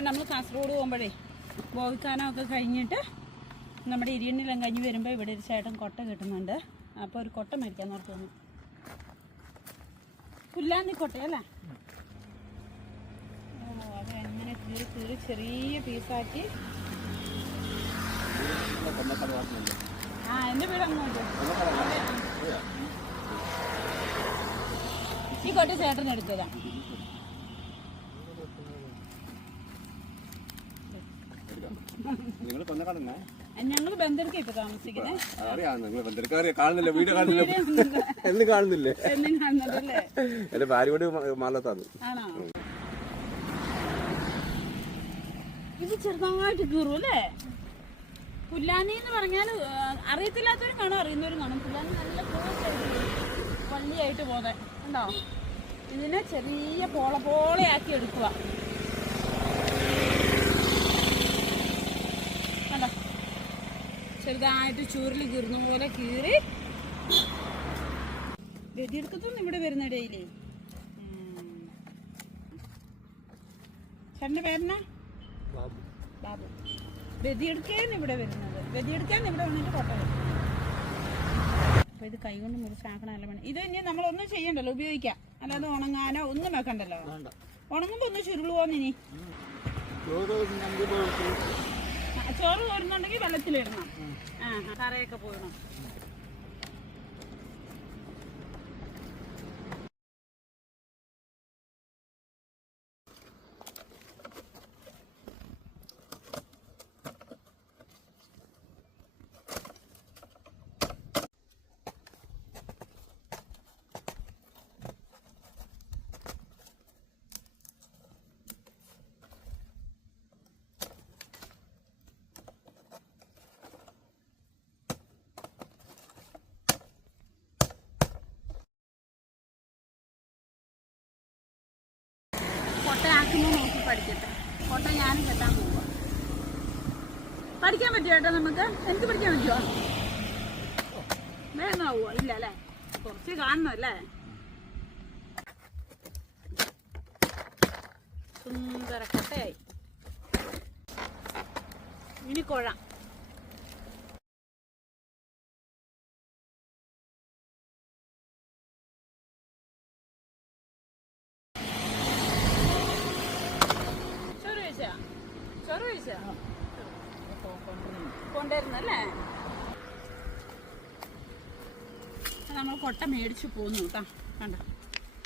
നമ്മൾ കാസർഗോഡ് പോകുമ്പോഴേ ബോവിക്കാനമൊക്കെ കഴിഞ്ഞിട്ട് നമ്മുടെ ഇരിയണ്ണിലും കഴിഞ്ഞ് വരുമ്പോൾ ഇവിടെ ഒരു ചേട്ടൻ കൊട്ട കിട്ടുന്നുണ്ട്. അപ്പോൾ ഒരു കൊട്ട മേടിക്കാൻ നോക്കി തോന്നുന്നു പുല്ലാന്നി കൊട്ടയല്ലേ ഓ അത് എങ്ങനെ കീറി കീറി ചെറിയ പീസാക്കി ആ എന്റെ വീട് ഈ കൊട്ട ചേട്ടൻ നിങ്ങൾ കൊന്നക്കാടന്നെ ഞങ്ങൾ താമസിക്കുന്നത് അറിയാം നിങ്ങൾ കാണുന്നില്ല വീഡിയോ കാണുന്നില്ല. എന്ന് കാണുന്നില്ലേ? എന്നും കാണുന്നതല്ലേ എന്റെ ഭാര്യയോട് മാലത്താണ്. ആണോ? ഇത് ചെറുതായിട്ട് കീറും അല്ലേ? പുല്ലാനി എന്ന് പറഞ്ഞാൽ അറിയത്തില്ലാത്തവരും കാണും അറിയുന്നവരും കാണും. പുല്ലാനി നല്ല വള്ളിയായിട്ട് പോകുന്നത് ഉണ്ടോ ഇതിനെ ചെറിയ പോള പോളയാക്കി എടുക്കുക കണ്ടോ ചെറുതായിട്ട് ചൂരിൽ കീറുന്ന പോലെ കീറി. ഗതിയെടുക്കത്തൊന്നും ഇവിടെ വരുന്ന ഡെയിലി ചേട്ടന്റെ പേരെന്നാ? ബാബു. ഗതിയെടുക്കാൻ ഇവിടെ വരുന്നത്. ഗതിയെടുക്കാൻ ഇവിടെ വന്നിട്ട് കൊട്ട അപ്പോൾ അപ്പൊ ഇത് കൈകൊണ്ട് മുറിച്ചാക്കണമല്ല വേണം ഇത് ഇനി നമ്മളൊന്നും ചെയ്യണ്ടല്ലോ ഉപയോഗിക്കാം. അല്ലാതെ ഉണങ്ങാനോ ഒന്നും വെക്കണ്ടല്ലോ. ഉണങ്ങുമ്പോ ഒന്ന് ചുരുളുവോന്നിനി ചോറ് കോരുന്നുണ്ടെങ്കിൽ വെള്ളത്തിലിടണം. ആ കറയൊക്കെ പോകണം കൊട്ടയാക്കുമ്പോൾ നോക്കി പഠിക്കട്ടെ. കൊട്ട ഞാനും കെട്ടാൻ പോവുക പഠിക്കാൻ പറ്റുമോ ഏട്ടാ നമുക്ക്? എനിക്ക് പഠിക്കാൻ പറ്റുമോ വേഗമാവുമോ ഇല്ല അല്ലേ? കുറച്ച് കാണണം അല്ലേ? സുന്ദര കൊട്ടയായി. ഇനി കുഴ ചോറ് കഴിച്ചാ ചോറ് കൊണ്ടുവരുന്നല്ലേ? നമ്മൾ കൊട്ട മേടിച്ചു പോന്നു കേട്ടാ. കണ്ട?